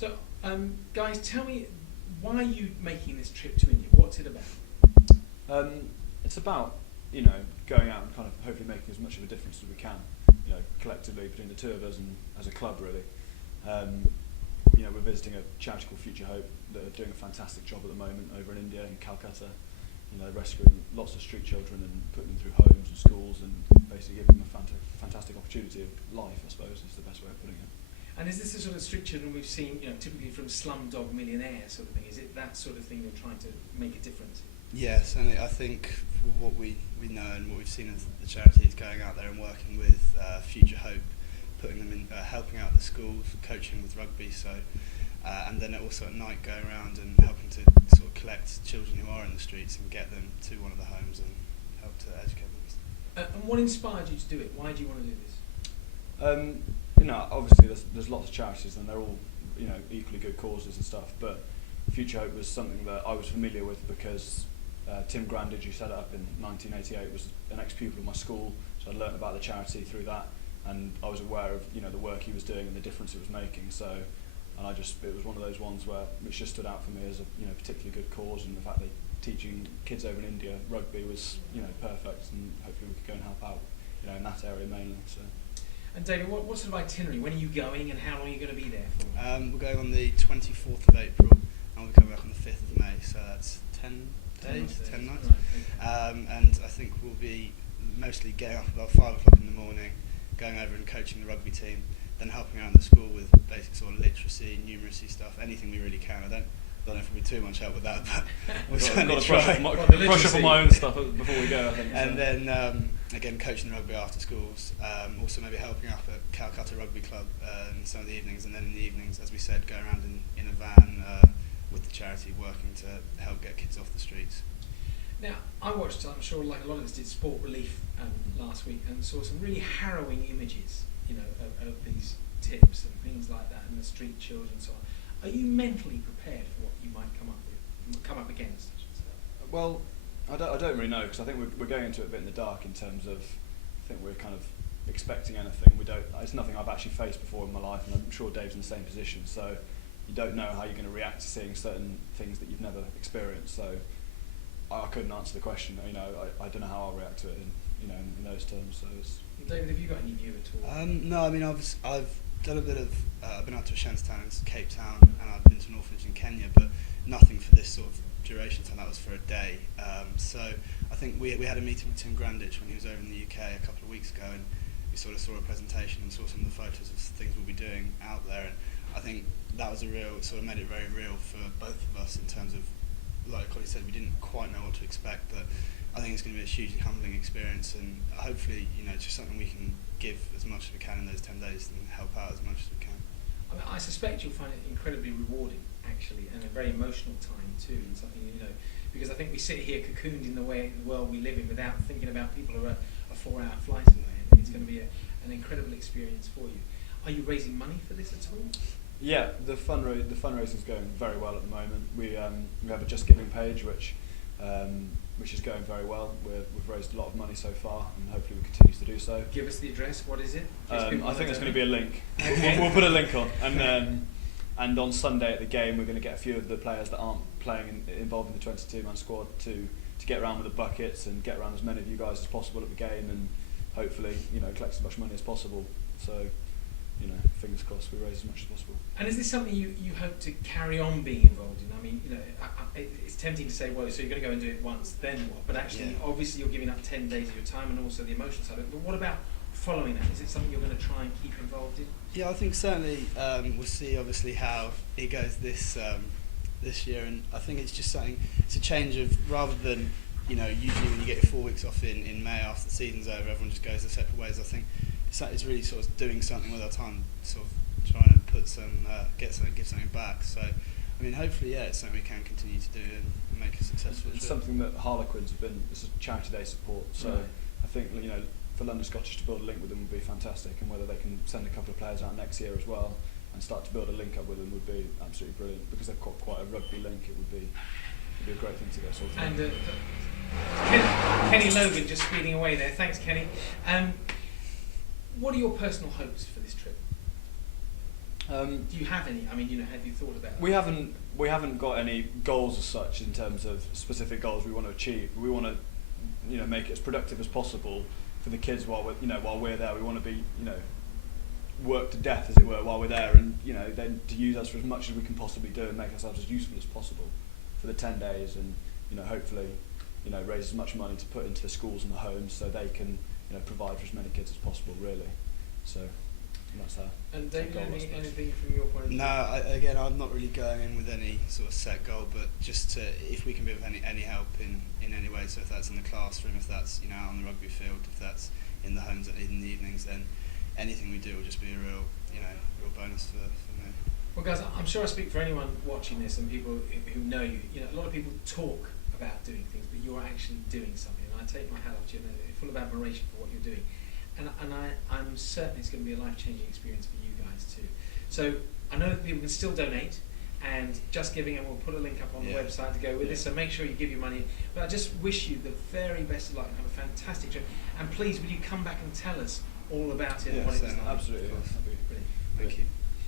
So, guys, tell me, why are you making this trip to India? What's it about? It's about, going out and kind of hopefully making as much of a difference as we can, collectively between the two of us and as a club, really. We're visiting a charity called Future Hope that are doing a fantastic job at the moment over in India, in Calcutta. Rescuing lots of street children and putting them through homes and schools and basically giving them a fantastic opportunity of life, I suppose, is the best way of putting it. And is this the sort of street children we've seen, typically from Slumdog Millionaire sort of thing? Is it that sort of thing you're trying to make a difference? Yeah, certainly. I think what we know and what we've seen as the charity is going out there and working with Future Hope, putting them in, helping out the schools, coaching with rugby, and then also at night going around and helping to sort of collect children who are in the streets and get them to one of the homes and help to educate them. And what inspired you to do it? Why do you want to do this? Obviously there's lots of charities and they're all, equally good causes and stuff, but Future Hope was something that I was familiar with because Tim Grandage, who set it up in 1988, was an ex-pupil of my school, so I learnt about the charity through that, and I was aware of the work he was doing and the difference it was making. It was one of those ones where it just stood out for me as a particularly good cause, and the fact that teaching kids over in India rugby was perfect, and hopefully we could go and help out in that area mainly. So. And David, what sort of itinerary? When are you going, and how long are you going to be there for? We're going on the 24th of April, and we'll be coming back on the 5th of May. So that's 10 days, 10 nights. Right, okay. And I think we'll be mostly getting up about 5 o'clock in the morning, going over and coaching the rugby team, then helping out in the school with basic sort of literacy, numeracy stuff, anything we really can. I don't know if it'll be too much help with that, but we'll certainly try. Brush up on my own stuff before we go, I think. And then again, coaching the rugby after schools, also maybe helping out at Calcutta Rugby Club in some of the evenings, and then in the evenings, as we said, go around in a van with the charity, working to help get kids off the streets. Now, I watched, I'm sure like a lot of us did, Sport Relief last week, and saw some really harrowing images, of these tips and things like that, and the street children and so on. Are you mentally prepared for what you might come up against, I should say? Well, I don't really know, because I think we're going into it a bit in the dark in terms of, I think we're kind of expecting anything. It's nothing I've actually faced before in my life, and I'm sure Dave's in the same position, so you don't know how you're going to react to seeing certain things that you've never experienced. So I couldn't answer the question. I don't know how I'll react to it in those terms. So David, have you got any view at all? No, I mean I've done a bit of I've been out to Shenstown and Cape Town, and I've been to an orphanage in Kenya, but nothing for this sort of duration time. That was for a day. So I think we had a meeting with Tim Grandage when he was over in the UK a couple of weeks ago, and we sort of saw a presentation and saw some of the photos of things we'll be doing out there, and I think that was it sort of made it very real for both of us in terms of, like Ollie said, we didn't quite know what to expect, but I think it's going to be a hugely humbling experience, and hopefully, it's just something we can give as much as we can in those 10 days and help out as much as we can. I suspect you'll find it incredibly rewarding, actually, and a very emotional time too, and something, because I think we sit here cocooned in the world we live in without thinking about people who are a 4-hour flight away, and it's going to be an incredible experience for you. Are you raising money for this at all? Yeah, the fundraising is going very well at the moment. We have a Just Giving page, which is going very well. We've raised a lot of money so far, and hopefully we continue to do so. Give us the address. What is it? I think there's going to be a link. We'll put a link on, and on Sunday at the game, we're going to get a few of the players that aren't playing involved in the 22-man squad to get around with the buckets and get around as many of you guys as possible at the game, and hopefully collect as much money as possible. So, fingers crossed we raise as much as possible. And is this something you hope to carry on being involved in? I mean, it's tempting to say, well, so you're going to go and do it once, then what? But actually, obviously, you're giving up 10 days of your time and also the emotional side of it. But what about following that? Is it something you're going to try and keep involved in? Yeah, I think certainly we'll see, obviously, how it goes this year. And I think it's just something, it's a change of, rather than, usually when you get your 4 weeks off in May after the season's over, everyone just goes their separate ways. I think it's really sort of doing something with our time, sort of trying to put some, give something back. So, I mean, hopefully, it's something we can continue to do and make a successful. It's something that Harlequins have been. It's a charity day support. So right. I think for London Scottish to build a link with them would be fantastic, and whether they can send a couple of players out next year as well and start to build a link up with them would be absolutely brilliant, because they've got quite a rugby link. It would be a great thing to get sorted. And Kenny Logan just speeding away there. Thanks, Kenny. What are your personal hopes for this trip? Do you have any? I mean, have you thought about? We haven't got any goals as such in terms of specific goals we want to achieve. We want to, make it as productive as possible for the kids while we're there. We want to be, work to death, as it were, while we're there, and then to use us for as much as we can possibly do and make ourselves as useful as possible for the 10 days, and hopefully, raise as much money to put into the schools and the homes so they can, provide for as many kids as possible, really. So. And that's our and David, anything from your point of view? No, again, I'm not really going in with any sort of set goal, but just if we can be of any help in any way, so if that's in the classroom, if that's out on the rugby field, if that's in the homes in the evenings, then anything we do will just be a real bonus for me. Well, guys, I'm sure I speak for anyone watching this and people who know you. A lot of people talk about doing things, but you're actually doing something, and I take my hat off to you. Full of admiration for what you're doing. And I'm certain it's going to be a life-changing experience for you guys too. So I know that people can still donate, and Just Giving, and we'll put a link up on the website to go with this. So make sure you give your money. But I just wish you the very best of luck and have a fantastic trip. And please, will you come back and tell us all about it? And what it was like? Absolutely. Brilliant. Thank you.